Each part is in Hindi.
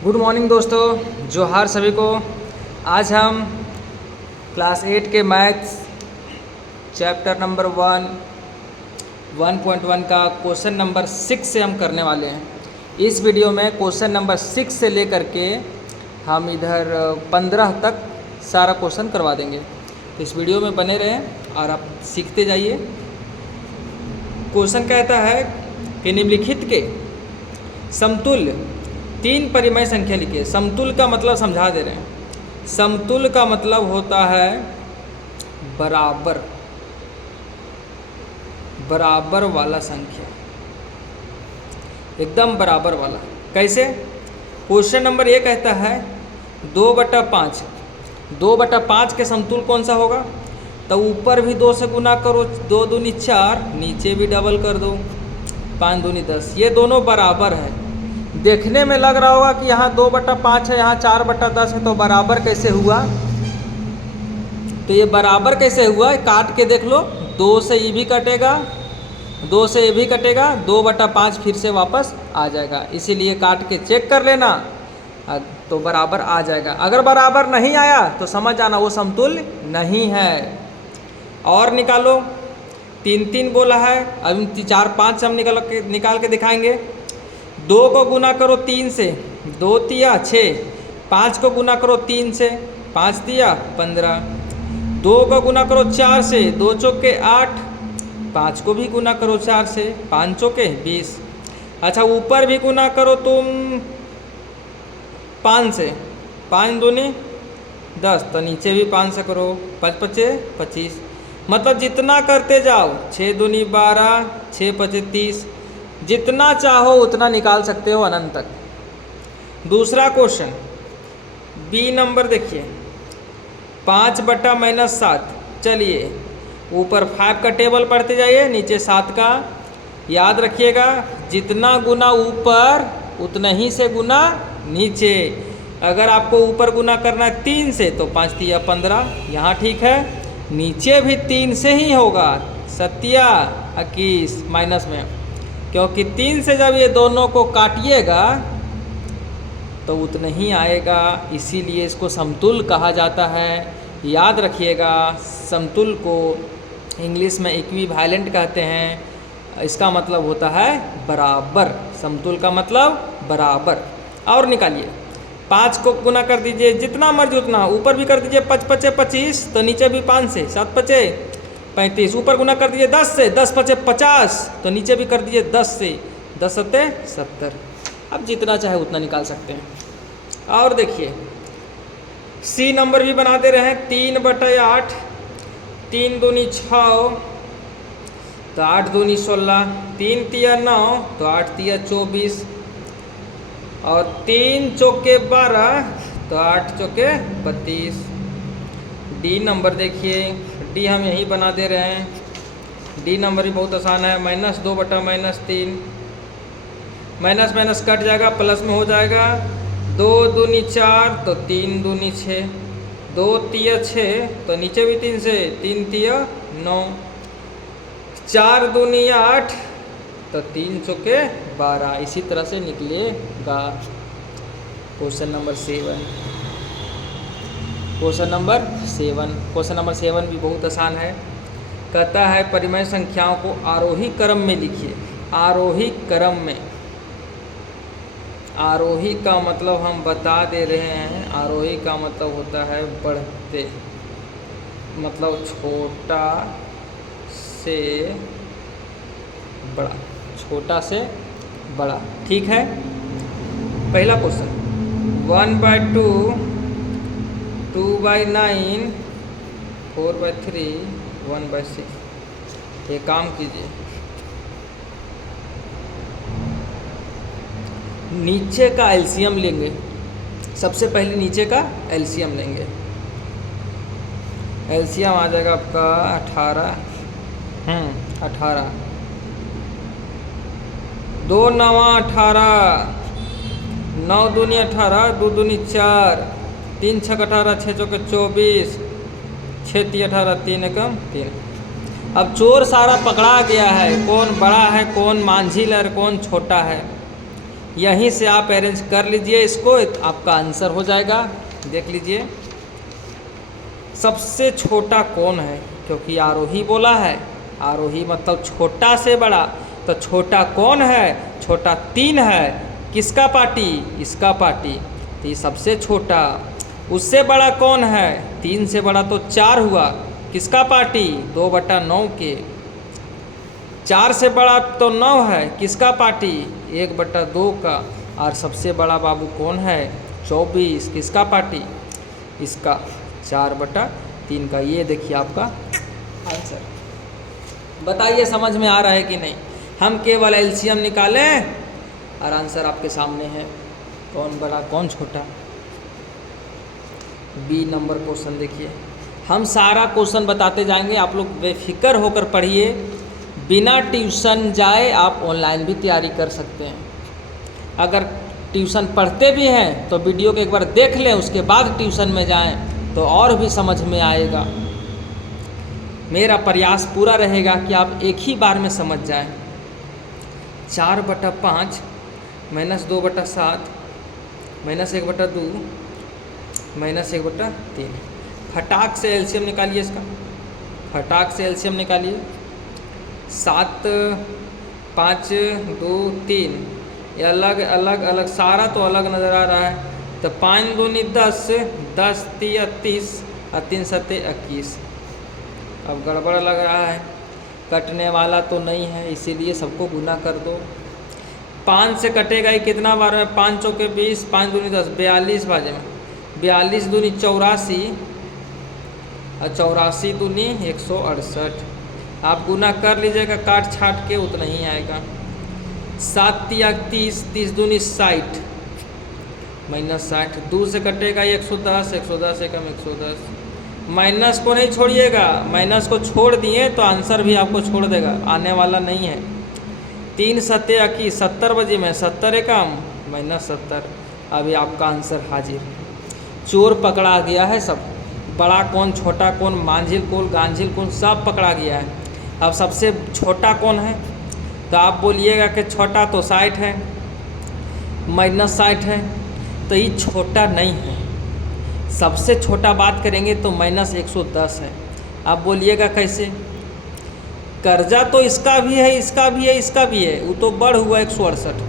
गुड मॉर्निंग दोस्तों, जोहार सभी को। आज हम क्लास 8 के मैथ्स चैप्टर नंबर 1.1 का क्वेश्चन नंबर 6 से हम करने वाले हैं। इस वीडियो में क्वेश्चन नंबर 6 से लेकर के हम इधर 15 तक सारा क्वेश्चन करवा देंगे। तो इस वीडियो में बने रहें और आप सीखते जाइए। क्वेश्चन कहता है कि निम्नलिखित के समतुल्य 3 परिमेय संख्या लिखिए। समतुल्य का मतलब समझा दे रहे हैं। समतुल्य का मतलब होता है बराबर, बराबर वाला संख्या, एकदम बराबर वाला। कैसे? क्वेश्चन नंबर ये कहता है 2/5। 2/5 के समतुल्य कौन सा होगा? तो ऊपर भी 2 से गुना करो, 2 दूनी 4, नीचे भी डबल कर दो, 5 दूनी 10। ये दोनों बराबर है। देखने में लग रहा होगा कि यहाँ 2/5 है, यहाँ 4/10 है, तो बराबर कैसे हुआ? तो ये बराबर कैसे हुआ? काट के देख लो। 2 से ये भी कटेगा, 2 से ये भी कटेगा, 2/5 फिर से वापस आ जाएगा। इसीलिए काट के चेक कर लेना तो बराबर आ जाएगा। अगर बराबर नहीं आया तो समझ जाना वो समतुल्य नहीं है। और निकालो। 3 बोला है, अब 4-5 हम निकाल के दिखाएंगे। 2 को गुना करो 3 से, 2 तिया 6। 5 को गुना करो 3 से, 5 तिया 15। 2 को गुना करो 4 से, 2 चौके 8। 5 को भी गुना करो 4 से, 5 चौके 20। अच्छा, ऊपर भी गुना करो तुम 5 से, 5 दूनी 10, तो नीचे भी 5 से करो, 5 पचे 25। मतलब जितना करते जाओ, 6 दूनी 12, 6 पचे 30। जितना चाहो उतना निकाल सकते हो अनंत तक। दूसरा क्वेश्चन बी नंबर देखिए, 5/-7। चलिए ऊपर 5 का टेबल पढ़ते जाइए, नीचे 7 का। याद रखिएगा, जितना गुना ऊपर उतना ही से गुना नीचे। अगर आपको ऊपर गुना करना है 3 से तो 5 तिया 15, यहाँ ठीक है। नीचे भी 3 से ही होगा, 7 21 माइनस में, क्योंकि 3 से जब ये दोनों को काटिएगा तो उतना ही आएगा। इसीलिए इसको समतुल्य कहा जाता है। याद रखिएगा, समतुल्य को इंग्लिश में इक्विवेलेंट कहते हैं। इसका मतलब होता है बराबर। समतुल्य का मतलब बराबर। और निकालिए। 5 को गुना कर दीजिए जितना मर्जी उतना, ऊपर भी कर दीजिए 5 पचे 25, तो नीचे भी 5 से, 7 पचे 35। ऊपर गुना कर दीजिए 10 से, 10 पचे 50, तो नीचे भी कर दीजिए 10 से, 10 सत्ते 70। अब जितना चाहे उतना निकाल सकते हैं। और देखिए सी नंबर भी बना दे रहे हैं। 3/8, 3 दूनी 6, तो 8 दूनी 16, 3 तिया 9, तो 8 तिया 24, और 3 चौके 12, तो 8 चौके 32। डी नंबर देखिए, डी हम यही बना दे रहे हैं। डी नंबर भी बहुत आसान है। -2/-3, माइनस माइनस कट जाएगा, प्लस में हो जाएगा। 2 दूनी 4, तो 3 दूनी 6, 2 तिया 6, तो नीचे भी 3 से, 3 तिया 9, 4 दूनी 8, तो 3 चौके 12। इसी तरह से निकलेगा question number 7। Question number 7, question number 7 भी बहुत आसान है। कहता है परिमेय संख्याओं को आरोही क्रम में लिखिए। आरोही क्रम में, आरोही का मतलब हम बता दे रहे हैं। आरोही का मतलब होता है बढ़ते, मतलब छोटा से बड़ा, छोटा से बड़ा। ठीक है। पहला क्वेश्चन 1/2, 2/9, 4/3, 1/6। ये काम कीजिए, नीचे का एलसीएम लेंगे। सबसे पहले नीचे का एलसीएम लेंगे। एलसीएम आ जाएगा आपका 18। 18, 2 9 18, 9 दूनी 18, 2 दूनी 4, 3 6 18, 6 चौके 24, 6 तिया 18, 3 एकम 3। अब चोर सारा पकड़ा गया है। कौन बड़ा है, कौन मांझिल है, कौन छोटा है। यहीं से आप अरेंज कर लीजिए इसको, आपका आंसर हो जाएगा। देख लीजिए सबसे छोटा कौन है, क्योंकि आरोही बोला है, आरोही मतलब छोटा से बड़ा, तो छोटा कौन है, छोटा 3 है, किसका पार्टी, इसका पार्टी, तो ये सबसे छोटा। उससे बड़ा कौन है, 3 से बड़ा तो 4 हुआ, किसका पार्टी, 2/9 के। 4 से बड़ा तो 9 है, किसका पार्टी, 1/2 का। और सबसे बड़ा बाबू कौन है, 24, किसका पार्टी, इसका, 4/3 का। ये देखिए आपका आंसर। बताइए समझ में आ रहा है कि नहीं। हम केवल एलसीएम निकालें और आंसर आपके सामने है, कौन बड़ा कौन छोटा। बी नंबर क्वेश्चन देखिए, हम सारा क्वेश्चन बताते जाएंगे, आप लोग बेफिक्र होकर पढ़िए, बिना ट्यूशन जाए आप ऑनलाइन भी तैयारी कर सकते हैं। अगर ट्यूशन पढ़ते भी हैं तो वीडियो को एक बार देख लें, उसके बाद ट्यूशन में जाएं तो और भी समझ में आएगा। मेरा प्रयास पूरा रहेगा कि आप एक ही बार में समझ जाएं। 4/5 -2/7 -1/2 -1/3। फटाक से एलसीएम निकालिए इसका, फटाक से एलसीएम निकालिए। 7 5 2 3, ये अलग अलग अलग, सारा तो अलग नज़र आ रहा है। तो 5 दूनी 10, 10 3 30 और 3 7 21। अब गड़बड़ लग रहा है, कटने वाला तो नहीं है, इसीलिए सबको गुना कर दो। 5 से कटेगा ही कितना बार में, 5 चौके 20, 5 दूनी 10, 42 बाजे में। 42 दूनी 84 और 84 दूनी 168। आप गुना कर लीजिएगा, काट छाट के उतना ही आएगा। 7 3 30, 30 दूनी 60 -60। 2 से कटेगा 110, 110 एकम 110। माइनस को नहीं छोड़िएगा, माइनस को छोड़ दिए तो आंसर भी आपको छोड़ देगा, आने वाला नहीं है। 3 7 21, 70 बजे में 70 एकम -70। अभी आपका आंसर हाजिर। चोर पकड़ा गया है सब, बड़ा कौन छोटा कौन, मांझिल कौन गांझिल कौन, सब पकड़ा गया है। अब सबसे छोटा कौन है, तो आप बोलिएगा कि छोटा तो 60 है, -60 है, तो ये छोटा नहीं है। सबसे छोटा बात करेंगे तो -110 है। आप बोलिएगा कैसे, कर्जा तो इसका भी है, इसका भी है, इसका भी है, वो तो बढ़ हुआ 168,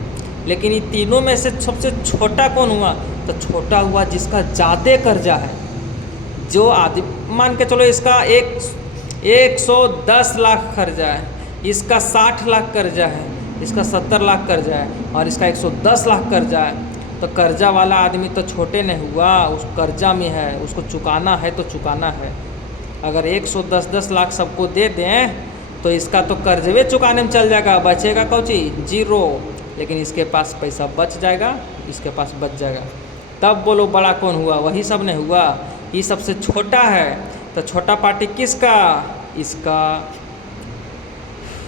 लेकिन ये तीनों में से सबसे छोटा कौन हुआ, तो छोटा हुआ जिसका ज़्यादा कर्जा है। जो आदमी मान के चलो इसका 110 लाख कर्जा है, इसका 60 लाख कर्जा है, इसका 70 लाख कर्जा है और इसका 110 लाख कर्जा है, तो कर्जा वाला आदमी तो छोटे नहीं हुआ, उस कर्जा में है, उसको चुकाना है तो चुकाना है। अगर 110 लाख सबको दे दें तो इसका तो कर्जवे चुकाने में चल जाएगा, बचेगा कौची, 0। लेकिन इसके पास पैसा बच जाएगा, इसके पास बच जाएगा। तब बोलो बड़ा कौन हुआ, वही सब नहीं हुआ, ये सबसे छोटा है। तो छोटा पार्टी किसका, इसका,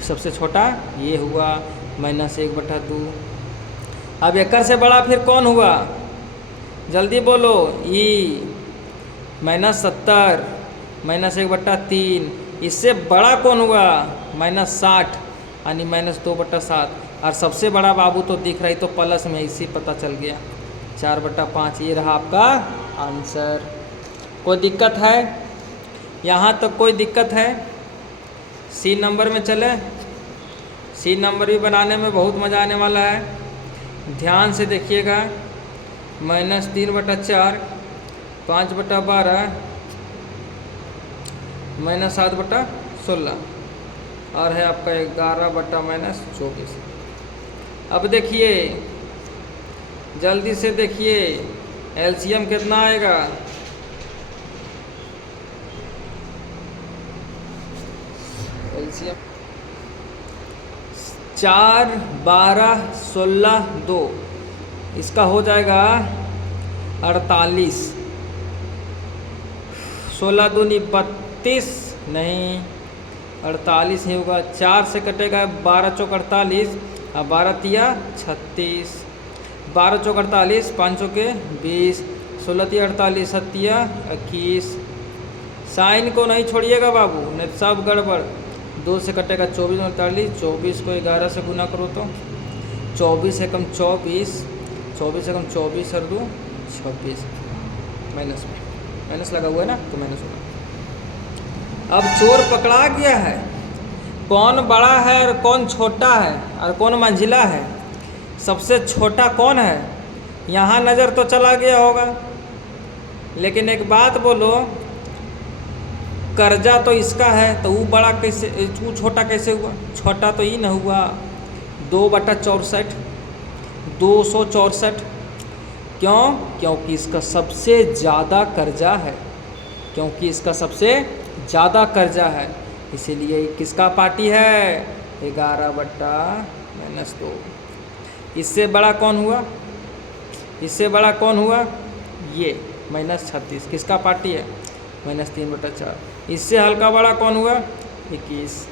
सबसे छोटा ये हुआ, -1/2। अब एक से बड़ा फिर कौन हुआ, जल्दी बोलो, ई -70 -1/3। इससे बड़ा कौन हुआ, -60 यानी -2/7। और सबसे बड़ा बाबू तो दिख रही तो प्लस में, इसी पता चल गया, 4/5। ये रहा आपका आंसर। कोई दिक्कत है, यहाँ तक कोई दिक्कत है। सी नंबर में चले, सी नंबर भी बनाने में बहुत मज़ा आने वाला है, ध्यान से देखिएगा। -3/4, 5/12, -7/16 और है आपका 11/-24। अब देखिए जल्दी से देखिए, एलसीएम कितना आएगा, एलसीएम 4 12 16 2, इसका हो जाएगा 48। 16 दूनी 32, नहीं 48 ही होगा। 4 से कटेगा 12 चौक 48 और 12 तिया 36, 12 चौक 48, 5 चौके 20, 16 तिया 48, 7 तिया 21। साइन को नहीं छोड़िएगा बाबू, नहीं सब गड़बड़। 2 से कटेगा 24 और 48, 24 को 11 से गुना करो तो 24 एकम 24, 24 एकम 24 और 2 26, माइनस में माइनस लगा हुआ है ना, तो माइनस होगा। अब चोर पकड़ा गया है, कौन बड़ा है और कौन छोटा है और कौन मंझिला है, सबसे छोटा कौन है, यहाँ नज़र तो चला गया होगा। लेकिन एक बात बोलो, कर्जा तो इसका है तो वो बड़ा कैसे, वो छोटा कैसे हुआ, छोटा तो ही न हुआ। 2/64, 264, क्यों? क्योंकि इसका सबसे ज़्यादा कर्जा है, क्योंकि इसका सबसे ज़्यादा कर्जा है, इसीलिए किसका पार्टी है, 11/-2। इससे बड़ा कौन हुआ, इससे बड़ा कौन हुआ, ये -36, किसका पार्टी है, -3/4। इससे हल्का बड़ा कौन हुआ, 21,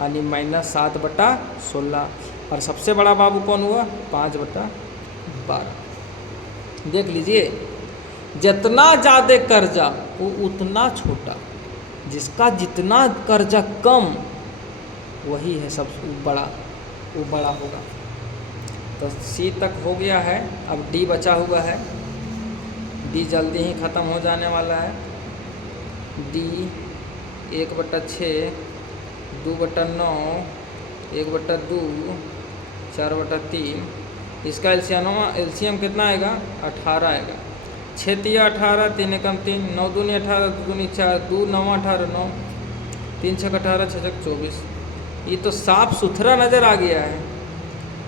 यानी -7/16। और सबसे बड़ा बाबू कौन हुआ, 5/12। देख लीजिए, जितना ज़्यादा कर्जा वो उतना छोटा, जिसका जितना कर्जा कम वही है सब बड़ा, वो बड़ा होगा। तो सी तक हो गया है, अब डी बचा हुआ है। डी जल्दी ही ख़त्म हो जाने वाला है। डी 1/6, 2/9, 1/2, 4/3। इसका एलसीएम कितना आएगा, 18 आएगा। 6 × 18, 3 × 3, 9 दूनी 18, 2 दूनी 4, 2 9 18, 9, 3 6 18, 6 6 24। ये तो साफ सुथरा नज़र आ गया है,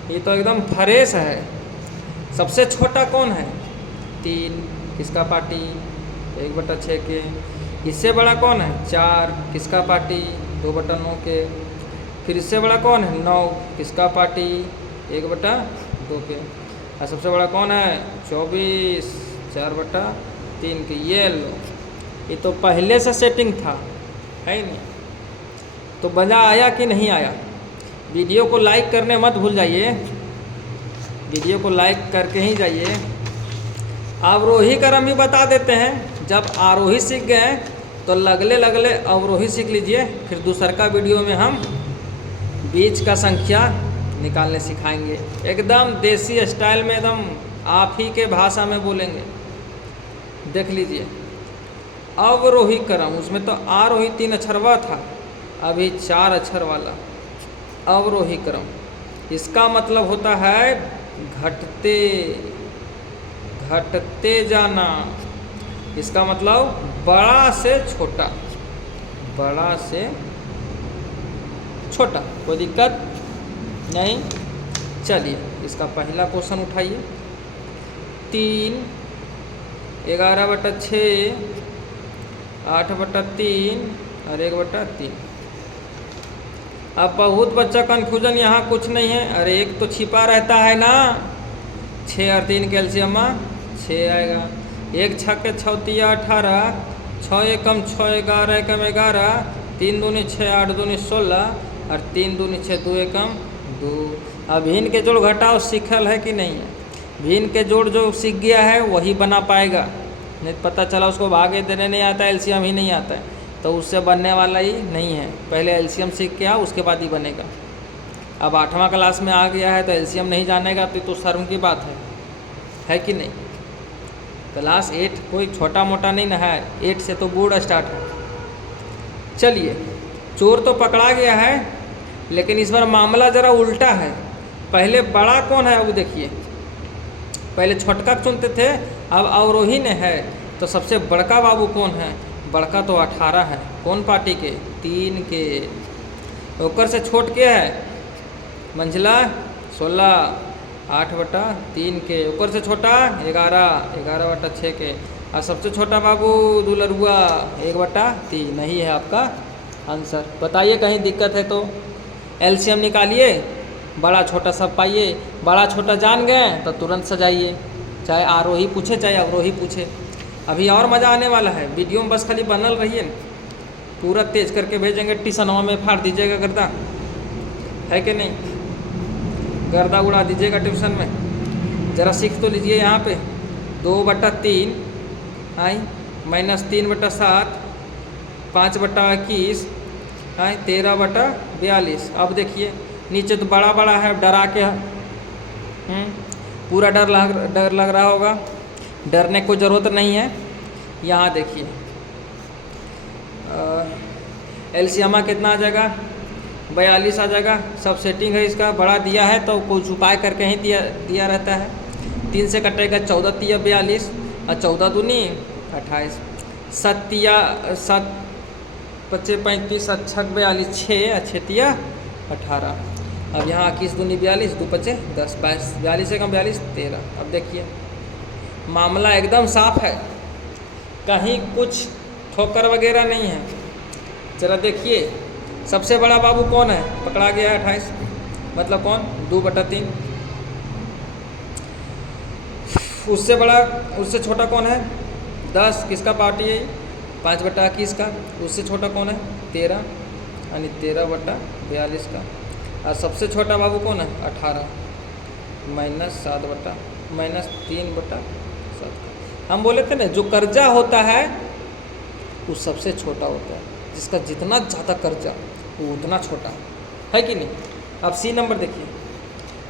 ये तो एकदम फ्रेश है। सबसे छोटा कौन है, 3, किसका पार्टी, 1/6 के। इससे बड़ा कौन है, 4, किसका पार्टी, 2/9 के। फिर इससे बड़ा कौन है, 9, किसका पार्टी, 1/2 के। और सबसे बड़ा कौन है, 24, 4/3 के। ये लो, ये तो पहले से सेटिंग था, है नहीं? तो मज़ा आया कि नहीं आया? वीडियो को लाइक करने मत भूल जाइए, वीडियो को लाइक करके ही जाइए। अवरोही क्रम भी बता देते हैं, जब आरोही सीख गए तो लगले लगले अवरोही सीख लीजिए। फिर दूसर का वीडियो में हम बीच का संख्या निकालने सिखाएंगे, एकदम देसी स्टाइल में, एकदम आप ही के भाषा में बोलेंगे। देख लीजिए, अवरोही क्रम, उसमें तो आरोही 3 अक्षरवा था, अभी 4 अक्षर वाला अवरोही क्रम। इसका मतलब होता है घटते घटते जाना। इसका मतलब बड़ा से छोटा, बड़ा से छोटा, कोई दिक्कत नहीं। चलिए इसका पहला क्वेश्चन उठाइए। 3, 11/6, 8/3 और 1/3। अब बहुत बच्चा कन्फ्यूजन, यहाँ कुछ नहीं है, अरे एक तो छिपा रहता है ना। 6 और 3 के एलसीएम 6 आएगा। 1 6 के 6 3 18, 6 एकम 6, 11 एकम 11, 3 दूनी 6, 8 दूनी 16 और 3 दूनी 6, 2 एकम 2। अब भिन्न के जोड़ घटाओ सीखल है कि नहीं है? भिन्न के जोड़ जो सीख गया है वही बना पाएगा, नहीं पता चला उसको भागे देने नहीं आता, एलसीएम ही नहीं आता है, तो उससे बनने वाला ही नहीं है। पहले एलसीएम सीख के आओ, उसके बाद ही बनेगा। अब 8वां क्लास में आ गया है तो एलसीएम नहीं जानेगा तो शर्म की बात है कि नहीं? क्लास 8 कोई छोटा मोटा नहीं ना है, 8 से तो बोर्ड स्टार्ट है। चलिए, चोर तो पकड़ा गया है, लेकिन इस बार मामला ज़रा उल्टा है। पहले बड़ा कौन है, अब देखिए, पहले छोटका चुनते थे, अब अवरोही ने है, तो सबसे बड़का बाबू कौन है? बड़का तो 18 है। कौन पार्टी के? 3 के। ओकर से छोट के है मंझला 16, 8/3 के। ओकर से छोटा 11, 11/6 के। और सबसे छोटा बाबू दुलरुआ 1/3। नहीं है आपका आंसर। बताइए कहीं दिक्कत है तो एलसीएम निकालिए, बड़ा छोटा सब पाइए। बड़ा छोटा जान गए तो तुरंत सजाइए, चाहे आरोही पूछे चाहे अवरोही पूछे। अभी और मज़ा आने वाला है, वीडियो में बस खाली बनल रहिए, पूरा तेज करके भेजेंगे। ट्यूशनों में फाड़ दीजिएगा गर्दा, है कि नहीं? गर्दा उड़ा दीजिएगा ट्यूशन में। ज़रा सीख तो लीजिए यहाँ पे। 2/3 आई -3/7, 5/21 आई 13/42। अब देखिए नीचे तो बड़ा बड़ा है, डरा के पूरा डर लग रहा होगा। डरने की कोई ज़रूरत नहीं है। यहाँ देखिए एलसीएम कितना आ जाएगा, 42 आ जाएगा। सब सेटिंग है इसका, बड़ा दिया है तो कुछ उपाय करके ही दिया रहता है। 3 से कटेगा 14 तिया 42 और 14 दूनी 28, 7 तिया 7 25 35 अच्छक 42 6 अच्छे तिया 18। अब यहाँ 21 दूनी 42 2 25 10 22 42 से कम 42 13। अब देखिए मामला एकदम साफ है, कहीं कुछ ठोकर वगैरह नहीं है। जरा देखिए सबसे बड़ा बाबू कौन है, पकड़ा गया है 28, मतलब कौन 2/3। उससे बड़ा उससे छोटा कौन है 10, किसका पार्टी है 5/21 का। उससे छोटा कौन है 13 यानी 13/42 का। और सबसे छोटा बाबू कौन है 18 -3/7। हम बोले थे ना जो कर्जा होता है वो सबसे छोटा होता है, जिसका जितना ज़्यादा कर्जा वो उतना छोटा है कि नहीं। अब सी नंबर देखिए,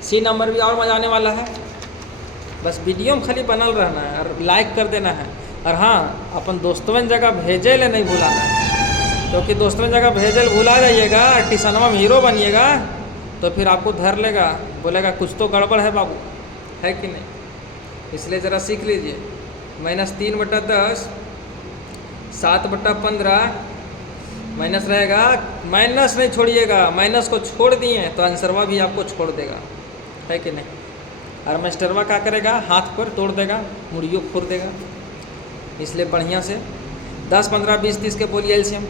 सी नंबर भी और मजा आने वाला है। बस वीडियो में खाली बनल रहना है और लाइक कर देना है। और हाँ, अपन दोस्तों जगह भेजे ले नहीं भूलाना है, क्योंकि दोस्तों जगह भेजे भूला जाइएगा, टिशनवा में हीरो बनिएगा तो फिर आपको धर लेगा, बोलेगा कुछ तो गड़बड़ है बाबू, है कि नहीं। इसलिए ज़रा सीख लीजिए। -3/10 7/15 माइनस रहेगा, माइनस नहीं छोड़िएगा, माइनस को छोड़ दिए तो आंसरवा भी आपको छोड़ देगा, है कि नहीं। और मास्टरवा क्या करेगा, हाथ पर तोड़ देगा, मुड़ियों फोड़ देगा। इसलिए बढ़िया से 10 15 20 30 के बोलिए एलसीएम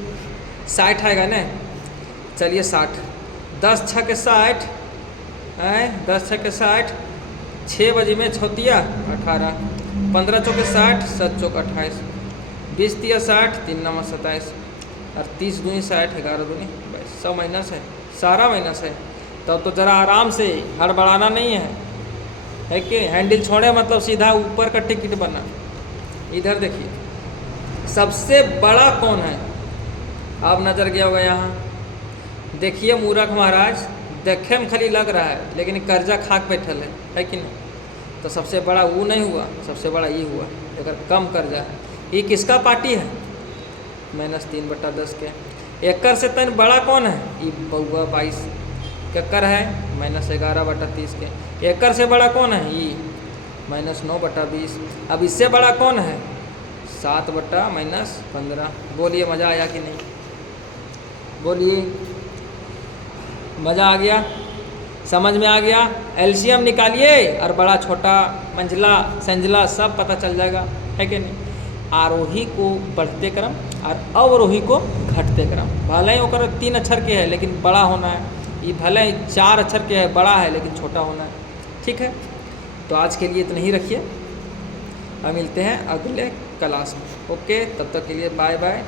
60 आएगा ना। चलिए 60, 10 6 के 60 है, 10 6 के 60, 6 बजे में 6 तिया 18, 15 चौके 60 7 चौक 28, 20 तिया 60 3 9 27 और 30 दूनी 60 11 दूनी 22। 100 माइनस है, सारा माइनस है। तब तो ज़रा आराम से हड़बड़ाना नहीं है कि हैंडल छोड़े मतलब सीधा ऊपर का टिकट बना। इधर देखिए सबसे बड़ा कौन है, आप नज़र गया होगा यहाँ। देखिए मूर्ख महाराज, देखे में खाली लग रहा है लेकिन कर्जा खाक बैठल है कि नहीं। तो सबसे बड़ा वो नहीं हुआ, सबसे बड़ा ये हुआ अगर कम कर्जा है। ये किसका पार्टी है -3/10 के। एकड़ से तन बड़ा कौन है, ये बउआ 22 केकर है -11/30 के। एकड़ से बड़ा कौन है, ये -9/20। अब इससे बड़ा कौन है 7/-15। बोलिए मज़ा आया कि नहीं, बोलिए मज़ा आ गया, समझ में आ गया। एलसीएम निकालिए और बड़ा छोटा मंझला संझला सब पता चल जाएगा, है कि नहीं। आरोही को बढ़ते क्रम और अवरोही को घटते क्रम। भले ही ओकर 3 अक्षर के है लेकिन बड़ा होना है, ये भले ही 4 अक्षर के है बड़ा है लेकिन छोटा होना है, ठीक है। तो आज के लिए इतना ही रखिए, हम मिलते हैं अगले क्लास में। ओके, तब तक के लिए बाय बाय।